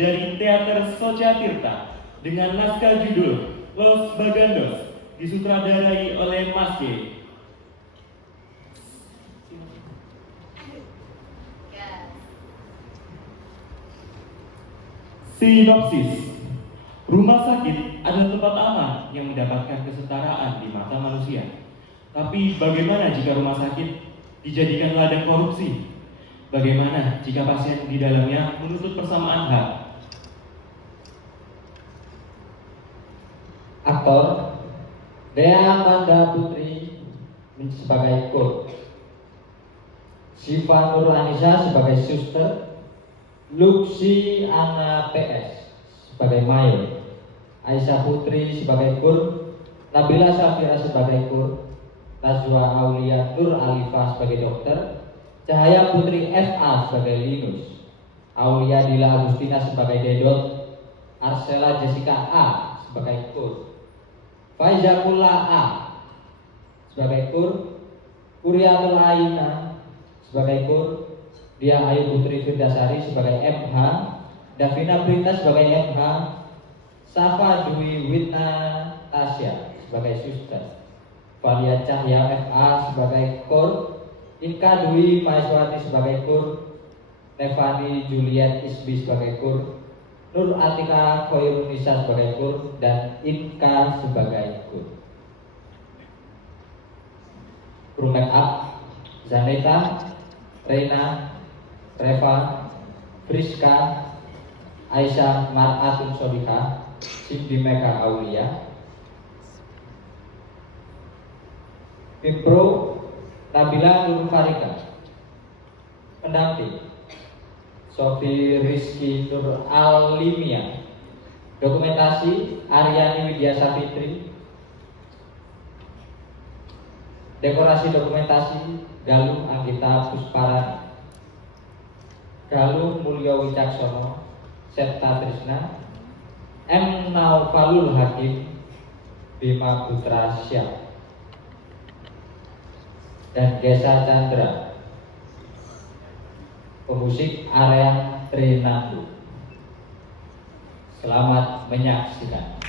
dari Teater Socatirta dengan naskah judul Los Bagandos disutradarai oleh Mas G. Sinopsis. Rumah sakit adalah tempat aman yang mendapatkan kesetaraan di mata manusia. Tapi bagaimana jika rumah sakit dijadikan ladang korupsi? Bagaimana jika pasien di dalamnya menuntut persamaan hak? Aktor Dea Manda Putri sebagai Kurt, Siva Nur Anissa sebagai Suster, Luxi Anna PS sebagai Mayor, Aisyah Putri sebagai Kurt, Nabila Safira sebagai Kurt, Najwa Aulia Nur Alifah sebagai dokter, Cahaya Putri FA sebagai Linus, Aulia Dila Agustina sebagai Dedot, Arsela Jessica A sebagai Kurt, Faizakula A sebagai Kurt, Kuriatul Aina sebagai Kurt, Dia Ayu Putri Firdasari sebagai MH, Davina Prita sebagai MH, Safa Dwi Witna Tasya sebagai Suster, Valia Cahya FA sebagai Kurt, Inka Dwi Maiswati sebagai Kurt, Nevani Juliet Isbi sebagai Kurt, Nur Atika Khoirunisa sebagai Kurt, dan Inka sebagai Kurt. Kru make up Zaneta, Reina, Reva, Friska, Aisyah Mar'atun Sodika, Cindy Meka Aulia. Pimpro Nabila Nur Farika. Pendamping Sofi Rizky Nur Alimia. Dokumentasi Aryani Widya Safitri. Dekorasi dokumentasi Galung Anggita Pusparani, Galung Mulyo Wicaksono, Septa Trisna, M. Naufalul Hakim, Bima Putra Syah, dan Gesa Chandra. Pemusik Arya Trinandu. Selamat menyaksikan.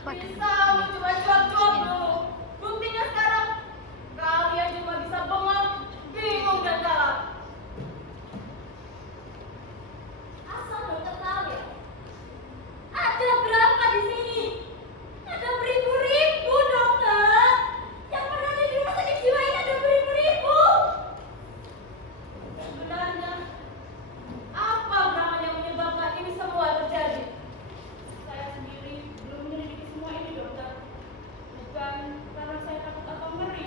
Bisa, lu coba cuap-cuap dulu. Buktinya sekarang kalian cuma bisa bengong, bingung dan galak. Asal dokter tahu ya, ada berapa di sini? Ada beribu-ribu dokter. Yang pernah di rumah sakit jiwa ini ada beribu-ribu. Sebenarnya apa gerangan yang menyebabkan ini semua terjadi? Saya sendiri belum menyelidiki semua ini, dokter. Bukan karena saya takut atau ngeri,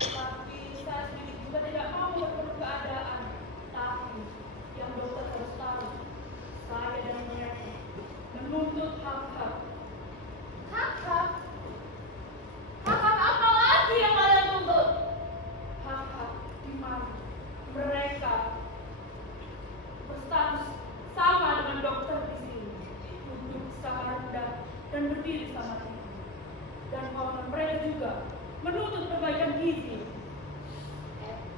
tapi saya sendiri juga tidak mau memperkeruh keadaan. Tapi yang dokter harus tahu, saya dan mereka menuntut hak-hak. Hak-hak? Hak-hak apa lagi yang kalian tuntut? Hak-hak di mana mereka berstatus sama dengan dokter di sini, duduk sama rendah dan berdiri sama tinggi. Dan konon mereka juga menuntut perbaikan gizi.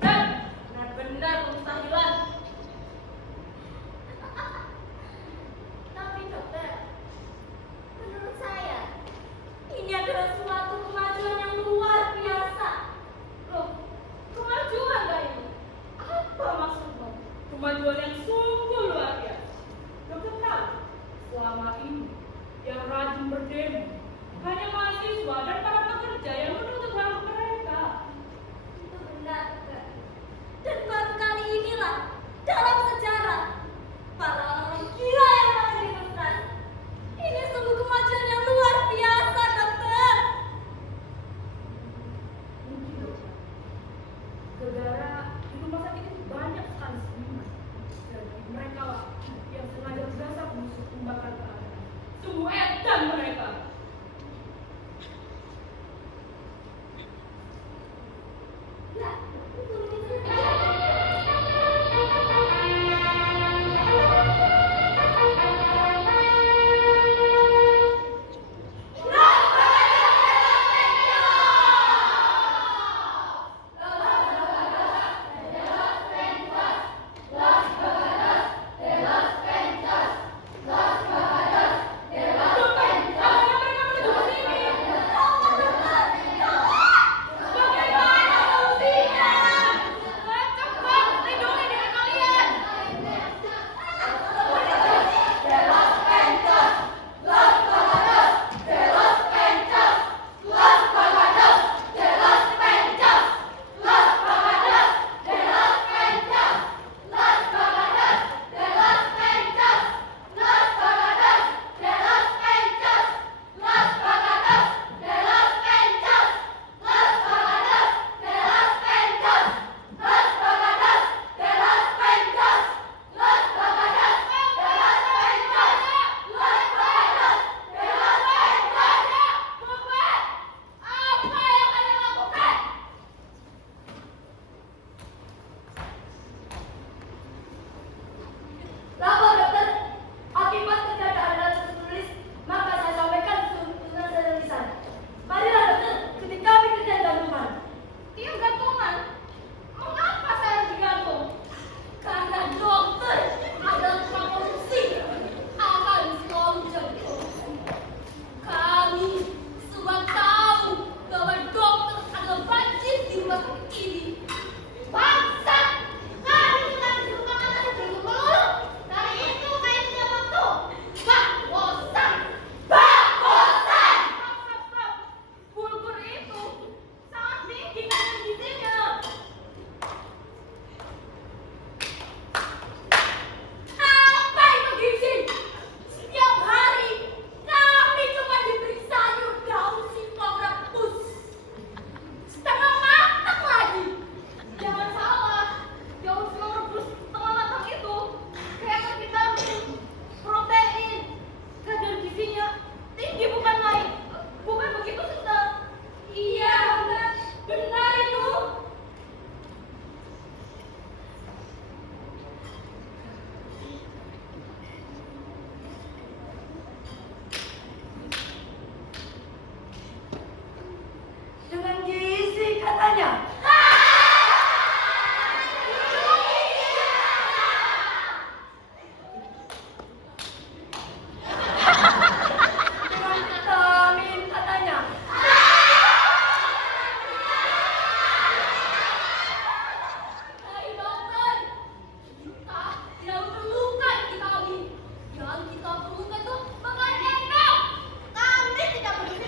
Dan benar-benar kemustahilan. Tapi dokter, menurut saya ini adalah suatu kemajuan yang luar biasa. Loh, kemajuan gak ini? Apa maksudmu? Kemajuan yang sungguh luar biasa. Dokter tahu, selama ini yang rajin berdemo hanya mahasiswa dan para pekerja yang menuntut hak mereka. Itu benar, dokter. Dan baru kali inilah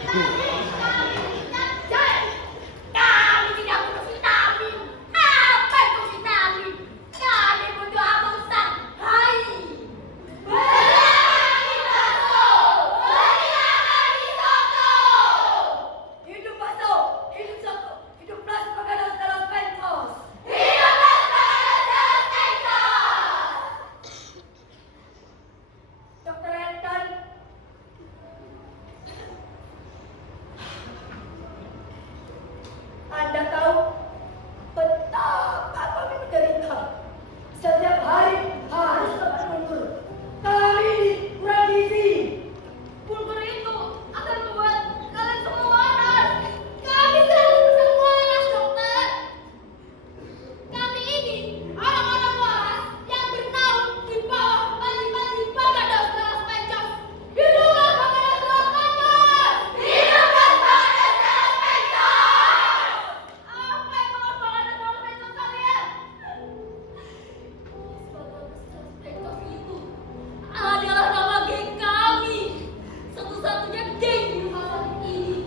Kami tidak butuh vitamin. Apa itu vitamin? Kami butuh abang sang. Hai. Hidup Baso, hidup Soto, hidup Blas Paganas Dalam Pentos. Hidup Blas Paganas Dalam Pentos. Dokter Elton, Anda tahu betapa kami menderita. Setiap hari harus makan bulgur. Kami ini kurang gizi. Bulgur itu akan membuat kalian semua waras. Kami selalu bersama waras, dokter. Kami ini orang-orang waras yang bernaung di bawah panji-panji Bagadas Dalam Pentos. Hiduplah Bagadas Dalam Pentos! Hiduplah Bagadas Dalam Pentos! Apa yang mau Bagadas Dalam Pentos kalian? Bagadas Dalam Pentos itu adalah nama geng kami. Satu-satunya geng di rumah sakit ini.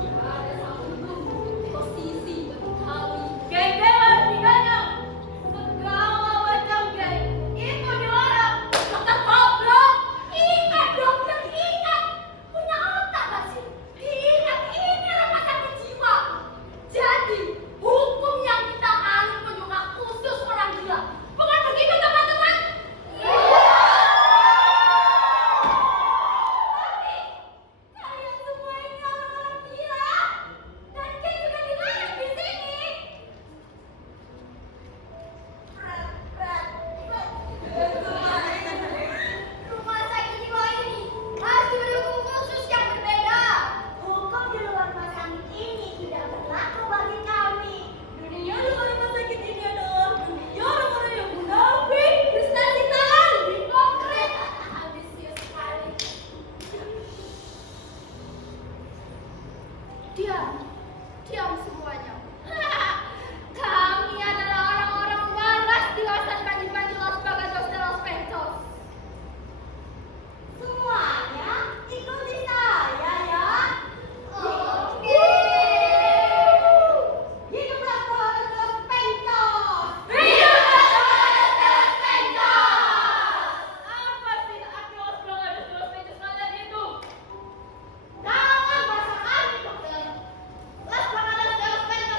Tidak ada satupun posisi bagi kami. Geng-geng harus diganjal. Segala macam geng itu dilarang. Dokter goblok. Ingat dokter, ingat. Punya otak gak sih? Ingat ini rumah sakit jiwa. Jadi hukum yang kita anut juga khusus orang gila. Bukan begitu teman-teman? Tapi kalian semua ini orang-orang gila. Dan geng juga dilarang di sini. Rumah sakit jiwa ini harus diberi hukum khusus yang berbeda. Hukum di luar rumah sakit ini tidak berlaku bagi kami. Dunia luar rumah sakit ini adalah dunia orang-orang yang munafik, prestasi tangan, hipokrit, ambisius sekali. Diam semuanya. Kami adalah orang-orang waras di kawasan panji-panji Las Pagadas Dalam Pentos. Semuanya ikuti saya ya. Oke. Hiduplah Pagadas Dalam Pentos. Hiduplah Pagadas Dalam Pentos. Apa sih arti Las Pagadas Dalam Pentos kalian itu? Dalam bahasa kami, dokter, Las Pagadas Dalam Pentos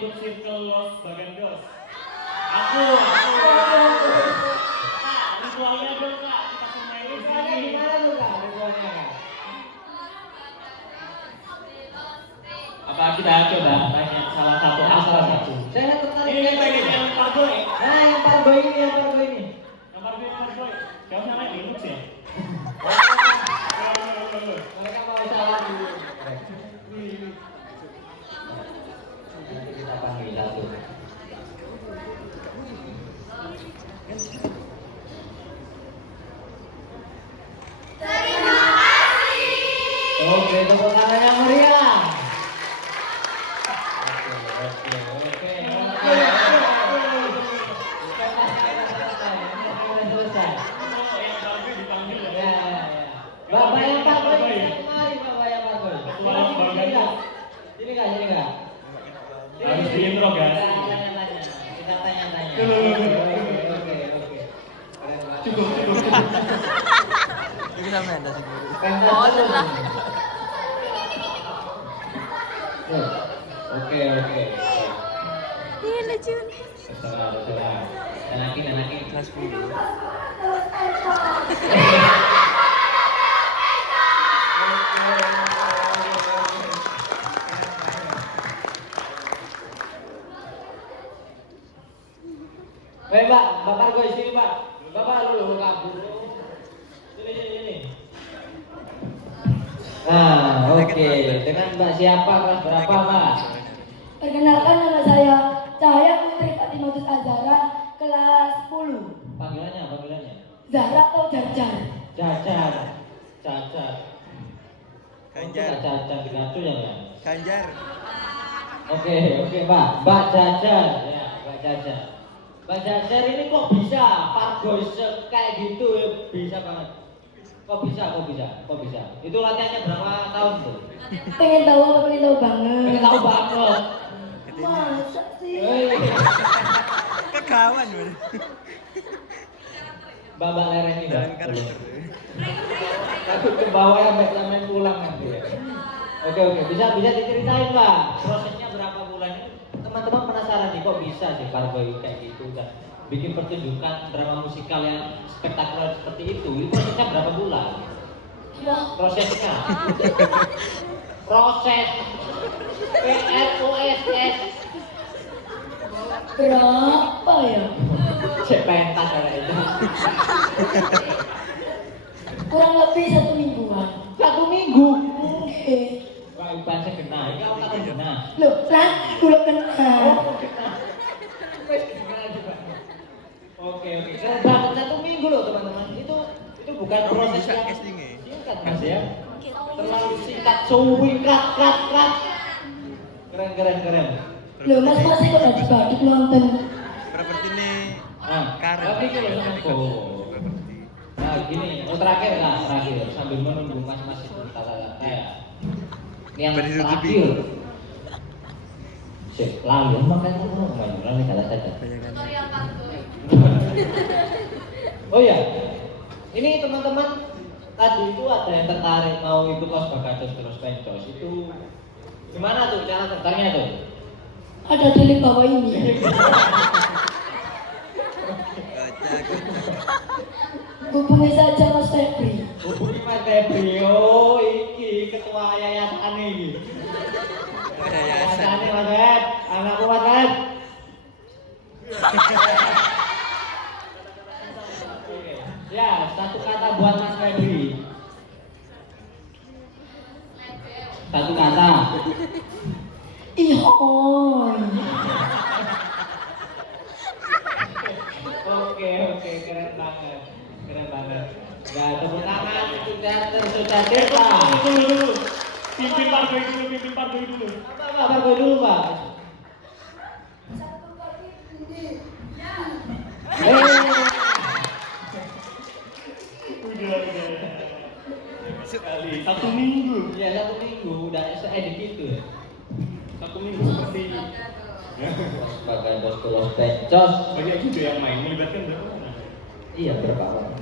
ikut circle los bagandos? Aku. Kak, ritualnya dong kak, kita semua ini Ritualnya sini. gimana tuh Kak? Ritualnya Kak? Apa kita coba tanya salah satu Nah, salah apa? satu. Saya tertarik Ini pengen yang parboy. Nah, yang parboy ini. Yang parboy. Siapa namanya Linux ya? Mereka mau salah dulu. Nanti kita panggil satu. Oke, tepuk tangan yang meriah. Oke. Selesai. Yang parboy dipanggil ya. Ya. Bapak yang parboy, mari Bapak yang parboy. Ketua los bagandos. Sini Kak. Harus diinterogasi. Kita tanya-tanya. Oke. Cukup. Itu sama yang tadi. Pentas terus. Oke. Ini lucu nih. Terserah. Enakin. Kelas 10. Baik Pak, Bapak Argo sini Pak. Bapak lu kabur. Sini. Nah, oke. Dengan Mbak siapa kelas berapa Pak? Perkenalkan nama saya Cahaya Putri Fatimatus Azhara kelas 10. Panggilannya. Zahra atau Jajar? Jajar. Ganjar. Jajar digaduh ya Mbak? Ganjar. Oke Mbak Jajar. Ya, Mbak Jajar. Mbak Jajar ini kok bisa parboy kayak gitu ya? Bisa banget. Kok bisa? Itu latihannya berapa tahun tuh? Pengen tahu apa pengen tahu banget? Pengen tahu banget. Masa sih? Kegawan bener. Mbak lereng ini Dan Mbak. karakter. Takut ke bawah ya Mbak sampai pulang nanti ya. Oke, bisa diceritain Pak. Prosesnya berapa bulan itu? Teman-teman penasaran nih kok bisa sih parboy kayak gitu kan? Bikin pertunjukan drama musikal yang spektakuler seperti itu. Ini prosesnya berapa bulan? Prosesnya. Proses. PROSS. Berapa ya? Cek pentas kayak itu. Kurang lebih 1 mingguan. 1 minggu. Oke. Wah, Iban saya kena. Ini aku tak kena. Loh, lah, kulo kenal. Oke. Keren banget 1 minggu loh teman-teman. Itu bukan Kamu proses bisa yang castingnya. singkat Mas ya. Terlalu singkat, singkat, kat. Keren. Loh, mas kok bagi-bagi nonton? Properti ini. Nah, Karet. tapi kalau sama Properti. Nah, gini, terakhir sambil menunggu mas-mas itu tata. Ya. Ini yang Berditutupi. terakhir. Sip, lalu makanya ngomong lagi kata saja. Bayangan. Oh ya, ini teman-teman tadi itu ada yang tertarik mau ikut los bagados terus pencos itu gimana tuh cara tertariknya tuh? Ada di link bawah ini. Hubungi saja Mas Febri. Hubungi Mas Febri, oh iki ketua yayasan ini. Yayasan Mas Feb, anakku Mas Feb. Ya, satu kata buat Mas Febri. Satu kata. Ihon. Oke, keren banget. Nah, tepuk tangan untuk teater Sukacita. Tunggu. Pimpin parboy dulu. Apa dulu, Pak? Udah. Sekali. 1 minggu. Ya, 1 minggu udah seedit itu ya. 1 minggu seperti Bagados Los Pencos. banyak juga yang main melibatkan berapa orang? Iya, berapa orang?